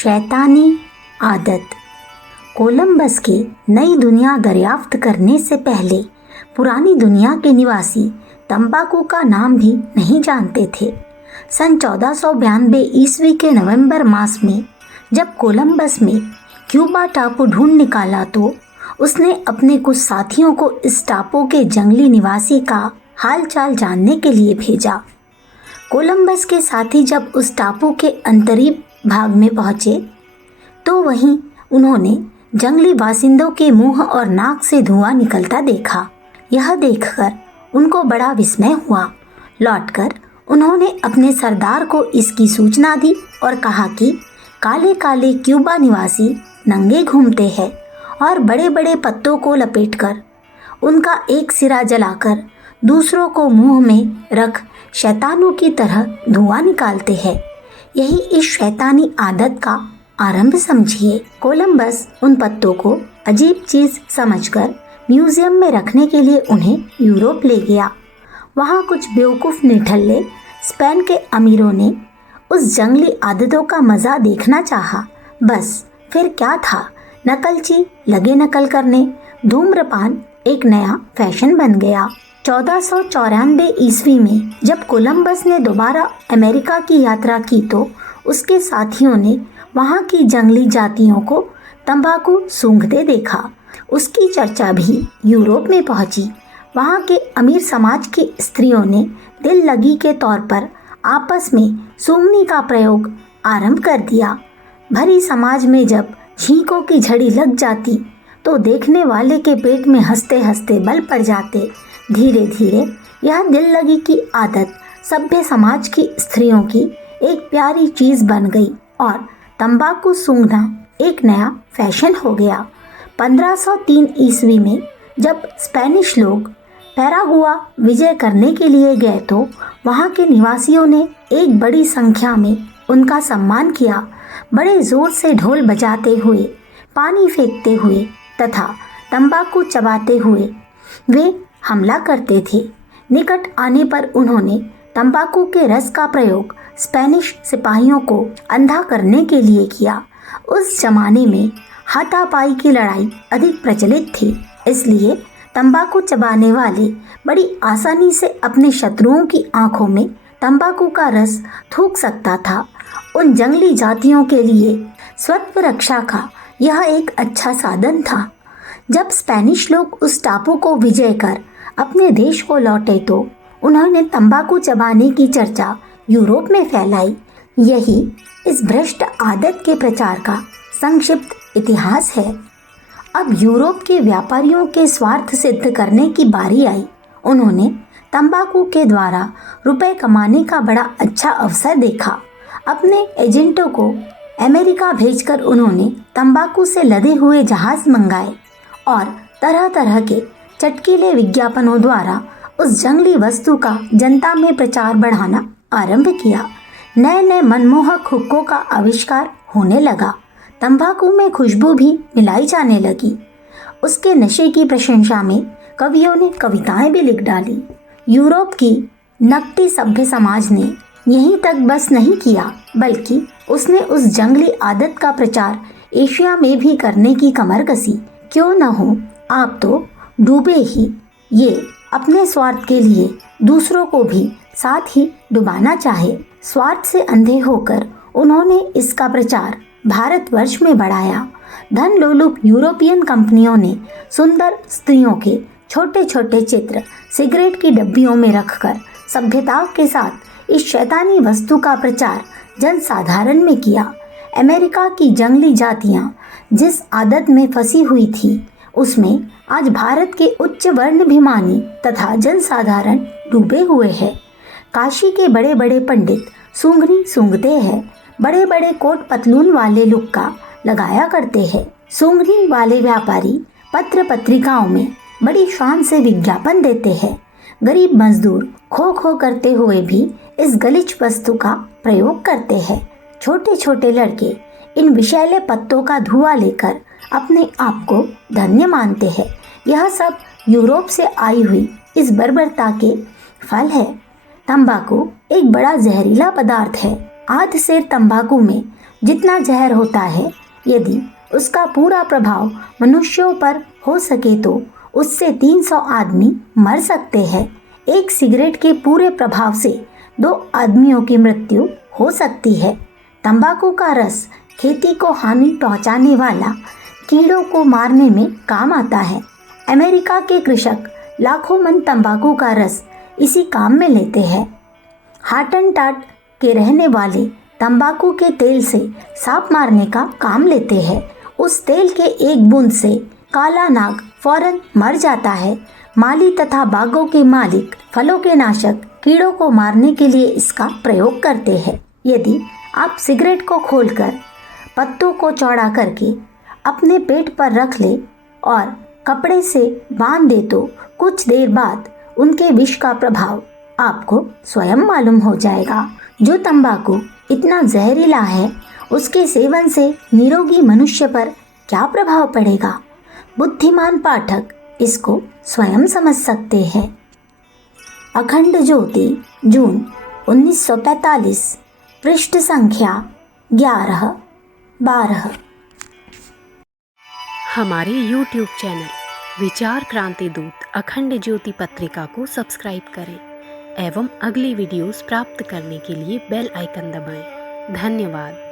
शैतानी आदत। कोलंबस के नई दुनिया दरियाफ्त करने से पहले पुरानी दुनिया के निवासी तंबाकू का नाम भी नहीं जानते थे। सन 1492 ईस्वी के नवंबर मास में जब कोलंबस ने क्यूबा टापू ढूंढ निकाला तो उसने अपने कुछ साथियों को इस टापू के जंगली निवासी का हालचाल जानने के लिए भेजा। कोलंबस के साथी जब उस टापू के अंतरिम भाग में पहुंचे तो वहीं उन्होंने जंगली बासिंदों के मुंह और नाक से धुआं निकलता देखा। यह देखकर उनको बड़ा विस्मय हुआ। लौटकर उन्होंने अपने सरदार को इसकी सूचना दी और कहा कि काले काले क्यूबा निवासी नंगे घूमते हैं और बड़े बड़े पत्तों को लपेटकर उनका एक सिरा जलाकर दूसरों को मुंह में रख शैतानों की तरह धुआं निकालते हैं। यही इस शैतानी आदत का आरंभ समझिए। कोलंबस उन पत्तों को अजीब चीज समझकर म्यूजियम में रखने के लिए उन्हें यूरोप ले गया। वहाँ कुछ बेवकूफ निठल्ले स्पेन के अमीरों ने उस जंगली आदतों का मजा देखना चाहा। बस फिर क्या था, नकलची लगे नकल करने। धूम्रपान एक नया फैशन बन गया। 1494 ईस्वी में जब कोलंबस ने दोबारा अमेरिका की यात्रा की तो उसके साथियों ने वहाँ की जंगली जातियों को तंबाकू सूंघते देखा। उसकी चर्चा भी यूरोप में पहुंची। वहाँ के अमीर समाज की स्त्रियों ने दिल लगी के तौर पर आपस में सूंघने का प्रयोग आरंभ कर दिया। भरी समाज में जब छींकों की झड़ी लग जाती तो देखने वाले के पेट में हंसते हंसते बल पड़ जाते। धीरे धीरे यह दिल लगी की आदत सभ्य समाज की स्त्रियों की एक प्यारी चीज बन गई और तंबाकू सूंघना एक नया फैशन हो गया। 1503 ईस्वी में जब स्पेनिश लोग पैरागुआ विजय करने के लिए गए तो वहाँ के निवासियों ने एक बड़ी संख्या में उनका सम्मान किया। बड़े जोर से ढोल बजाते हुए, पानी फेंकते हुए तथा तंबाकू चबाते हुए वे हमला करते थे। निकट आने पर उन्होंने तंबाकू के रस का प्रयोग स्पेनिश सिपाहियों को अंधा करने के लिए किया। उस जमाने में हाथापाई की लड़ाई अधिक प्रचलित थी, इसलिए तंबाकू चबाने वाले बड़ी आसानी से अपने शत्रुओं की आंखों में तंबाकू का रस थूक सकता था। उन जंगली जातियों के लिए स्वत्व रक्षा का यह एक अच्छा साधन था। जब स्पेनिश लोग उस टापू को विजय कर अपने देश को लौटे तो उन्होंने तंबाकू चबाने की चर्चा यूरोप में फैलाई। यही इस भ्रष्ट आदत के प्रचार का संक्षिप्त इतिहास है। अब यूरोप के व्यापारियों के स्वार्थ सिद्ध करने की बारी आई। उन्होंने तंबाकू के द्वारा रुपए कमाने का बड़ा अच्छा अवसर देखा। अपने एजेंटों को अमेरिका भेजकर उन्होंने तंबाकू से लदे हुए जहाज मंगाए और तरह तरह के चटकीले विज्ञापनों द्वारा उस जंगली वस्तु का जनता में प्रचार बढ़ाना आरंभ किया। नए नए मनमोहक हुक्कों का आविष्कार होने लगा। तंबाकू में खुशबू भी मिलाई जाने लगी। उसके नशे की प्रशंसा में कवियों ने कविताएं भी लिख डाली। यूरोप की नकटी सभ्य समाज ने यहीं तक बस नहीं किया, बल्कि उसने उस जंगली आदत का प्रचार एशिया में भी करने की कमर कसी। क्यों न हो, आप तो डूबे ही, ये अपने स्वार्थ के लिए दूसरों को भी साथ ही डुबाना चाहे। स्वार्थ से अंधे होकर उन्होंने इसका प्रचार भारतवर्ष में बढ़ाया। धन लोलुप यूरोपियन कंपनियों ने सुंदर स्त्रियों के छोटे छोटे चित्र सिगरेट की डब्बियों में रखकर सभ्यता के साथ इस शैतानी वस्तु का प्रचार जनसाधारण में किया। अमेरिका की जंगली जातियां जिस आदत में फंसी हुई थी उसमें आज भारत के उच्च वर्णाभिमानी तथा जनसाधारण डूबे हुए हैं। काशी के बड़े बड़े पंडित सूंघनी सूंघते हैं। बड़े बड़े कोट पतलून वाले लुक्का लगाया करते हैं। सूंघनी वाले व्यापारी पत्र पत्रिकाओं में बड़ी शान से विज्ञापन देते हैं। गरीब मजदूर खो खो करते हुए भी इस गलीच वस्तु का प्रयोग करते हैं। छोटे छोटे लड़के इन विषैले पत्तों का धुआं लेकर अपने आप को धन्य मानते हैं। यह सब यूरोप से आई हुई इस बर्बरता के फल है। तंबाकू एक बड़ा जहरीला पदार्थ है। आध सेर तंबाकू में जितना जहर होता है, यदि उसका पूरा प्रभाव मनुष्यों पर हो सके तो उससे 300 आदमी मर सकते हैं। एक सिगरेट के पूरे प्रभाव से 2 आदमियों की मृत्यु हो सकती है। तंबाकू का रस खेती को हानि पहुंचाने वाला कीड़ों को मारने में काम आता है। अमेरिका के कृषक लाखों मन तंबाकू का रस इसी काम में लेते हैं। हाटनटाट के रहने वाले तंबाकू के तेल से सांप मारने का काम लेते हैं। उस तेल के एक बूंद से काला नाग फौरन मर जाता है। माली तथा बागों के मालिक फलों के नाशक कीड़ों को मारने के लिए इसका प्रयोग करते हैं। यदि आप सिगरेट को खोलकर पत्तों को चौड़ा करके अपने पेट पर रख ले और कपड़े से बांध दे तो कुछ देर बाद उनके विष का प्रभाव आपको स्वयं मालूम हो जाएगा। जो तंबाकू इतना जहरीला है, उसके सेवन से निरोगी मनुष्य पर क्या प्रभाव पड़ेगा? बुद्धिमान पाठक इसको स्वयं समझ सकते हैं। अखंड ज्योति, जून 1945, पृष्ठ संख्या 11-12। हमारे YouTube चैनल विचार क्रांति दूत अखंड ज्योति पत्रिका को सब्सक्राइब करें एवं अगली वीडियोस प्राप्त करने के लिए बेल आइकन दबाएं। धन्यवाद।